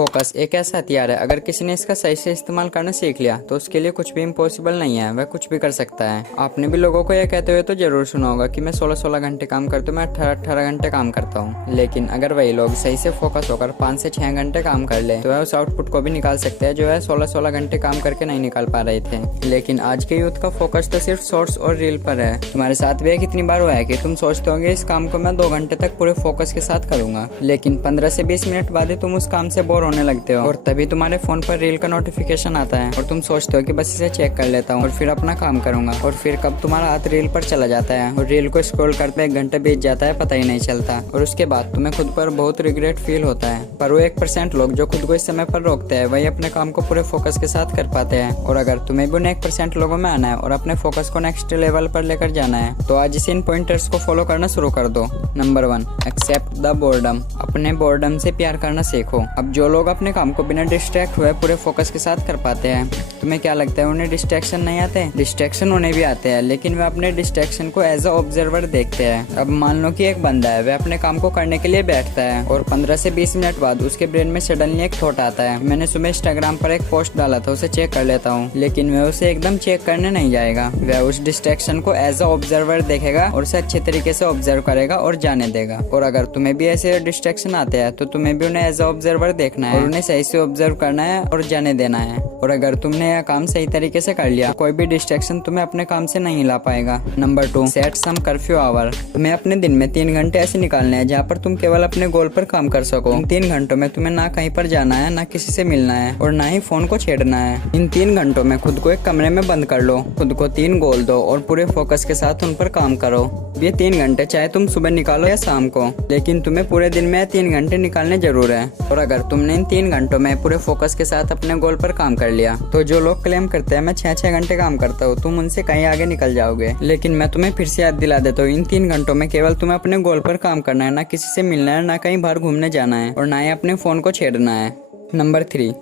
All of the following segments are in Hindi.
फोकस एक ऐसा हथियार है, अगर किसी ने इसका सही से इस्तेमाल करना सीख लिया तो उसके लिए कुछ भी इम्पॉसिबल नहीं है, वह कुछ भी कर सकता है। आपने भी लोगों को यह कहते हुए तो जरूर सुना होगा कि मैं 16-16 घंटे काम करता हूँ, मैं 18-18 घंटे काम करता हूँ। लेकिन अगर वही लोग सही से फोकस होकर 5 से 6 घंटे काम कर ले तो वह उस आउटपुट को भी निकाल सकते हैं जो है 16-16 घंटे काम करके नहीं निकाल पा रहे थे। लेकिन आज के यूथ का फोकस तो सिर्फ शॉर्ट्स और रील पर है। तुम्हारे साथ भी कितनी बार हुआ है कि तुम सोचते होंगे इस काम को मैं 2 घंटे तक पूरे फोकस के साथ करूंगा, लेकिन 15 से 20 मिनट बाद ही तुम उस काम से बोर होने लगते हो और तभी तुम्हारे फोन पर रील का नोटिफिकेशन आता है और तुम सोचते हो कि बस इसे चेक कर लेता हूँ और फिर अपना काम करूंगा। और फिर कब तुम्हारा हाथ रील पर चला जाता है और रील को स्क्रॉल करते 1 घंटा बीत जाता है, पता ही नहीं चलता। और उसके बाद तुम्हें खुद पर बहुत रिग्रेट फील होता है। पर वो 1% लोग जो खुद को इस समय पर रोकते हैं वही अपने काम को पूरे फोकस के साथ कर पाते हैं। और अगर तुम्हें भी उन 1% लोगों में आना है और अपने फोकस को नेक्स्ट लेवल पर लेकर जाना है तो आज इस इन पॉइंटर्स को फॉलो करना शुरू कर दो। Number 1, accept the boredom. अपने बोर्डम से प्यार करना सीखो। अब जो लोग अपने काम को बिना डिस्ट्रैक्ट हुए पूरे फोकस के साथ कर पाते हैं, तुम्हें क्या लगता है उन्हें डिस्ट्रैक्शन नहीं आते? डिस्ट्रैक्शन उन्हें भी आते हैं, लेकिन वे अपने डिस्ट्रैक्शन को एज अ ऑब्जर्वर देखते हैं। अब मान लो कि एक बंदा है, वह अपने काम को करने के लिए बैठता है और 15 से 20 मिनट बाद उसके ब्रेन में सडनली एक थॉट आता है, मैंने सुबह इंस्टाग्राम पर एक पोस्ट डाला था, उसे चेक कर लेता हूँ। लेकिन वह उसे एकदम चेक करने नहीं जाएगा, वह उस डिस्ट्रैक्शन को एज अ ऑब्जर्वर देखेगा और उसे अच्छे तरीके से ऑब्जर्व करेगा और जाने देगा। और अगर तुम्हें भी ऐसे डिस्ट्रैक्शन आते हैं तो तुम्हें भी उन्हें एज अ ऑब्जर्वर देखना है और उन्हें सही से ऑब्जर्व करना है और जाने देना है। और अगर तुमने यह काम सही तरीके से कर लिया, कोई भी डिस्ट्रैक्शन तुम्हें अपने काम से नहीं ला पाएगा। Number 2, set some curfew hour. तुम्हें अपने दिन में 3 घंटे ऐसे निकालने हैं जहाँ पर तुम केवल अपने गोल पर काम कर सको। इन 3 घंटों में तुम्हें ना कहीं पर जाना है, ना किसी से मिलना है और ना ही फोन को छेड़ना है। इन 3 घंटों में खुद को एक कमरे में बंद कर लो, खुद को 3 गोल दो और पूरे फोकस के साथ उन पर काम करो। ये 3 घंटे चाहे तुम सुबह निकालो या शाम को, लेकिन तुम्हें पूरे दिन में 3 घंटे निकालने जरूर है। और अगर तुमने इन 3 घंटों में पूरे फोकस के साथ अपने गोल पर काम कर लिया तो जो लोग क्लेम करते हैं मैं 6-6 घंटे काम करता हूँ, तुम उनसे कहीं आगे निकल जाओगे। लेकिन मैं तुम्हें फिर से याद दिला देता हूँ, इन 3 घंटों में केवल तुम्हें अपने गोल पर काम करना है, ना किसी से मिलना है, ना कहीं बाहर घूमने जाना है और ना ही अपने फोन को छेड़ना है। Number 3,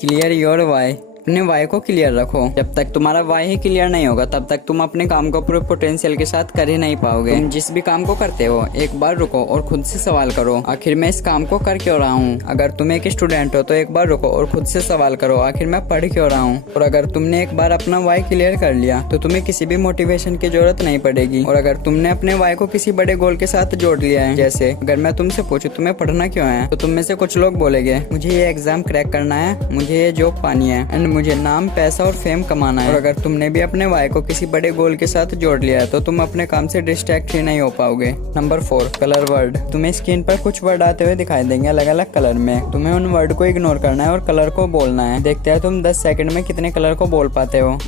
clear your why. अपने वाई को क्लियर रखो। जब तक तुम्हारा वाई ही क्लियर नहीं होगा तब तक तुम अपने काम को पूरे पोटेंशियल के साथ कर ही नहीं पाओगे। तुम जिस भी काम को करते हो एक बार रुको और खुद से सवाल करो, आखिर मैं इस काम को कर क्यों रहा हूँ। अगर तुम एक स्टूडेंट हो तो एक बार रुको और खुद से सवाल करो, आखिर मैं पढ़ क्यों रहा हूँ। और अगर तुमने एक बार अपना वाई क्लियर कर लिया तो तुम्हें किसी भी मोटिवेशन की जरूरत नहीं पड़ेगी। और अगर तुमने अपने वाई को किसी बड़े गोल के साथ जोड़ लिया है, जैसे अगर मैं तुमसे पूछूं तुम्हें पढ़ना क्यों है, तो तुम में से कुछ लोग बोलेंगे मुझे ये एग्जाम क्रैक करना है, मुझे ये जॉब पानी है एंड मुझे नाम, पैसा और फेम कमाना है। और अगर तुमने भी अपने वाई को किसी बड़े गोल के साथ जोड़ लिया है तो तुम अपने काम से डिस्ट्रैक्ट ही नहीं हो पाओगे। Number 4, colour word. तुम्हें स्क्रीन पर कुछ वर्ड आते हुए दिखाई देंगे अलग अलग कलर में, तुम्हें उन वर्ड को इग्नोर करना है और कलर को बोलना है। देखते हैं तुम 10 सेकंड में कितने कलर को बोल पाते हो।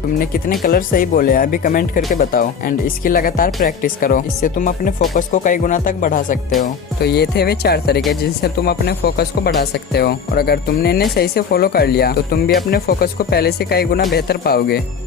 तुमने कितने कलर सही बोले अभी कमेंट करके बताओ एंड इसकी लगातार प्रैक्टिस करो, इससे तुम अपने फोकस को कई गुना तक बढ़ा सकते हो। तो ये थे वे 4 तरीके जिनसे तुम अपने फोकस को बढ़ा सकते हो और अगर तुमने इन्हें सही से फॉलो कर लिया तो तुम भी अपने फोकस को पहले से कई गुना बेहतर पाओगे।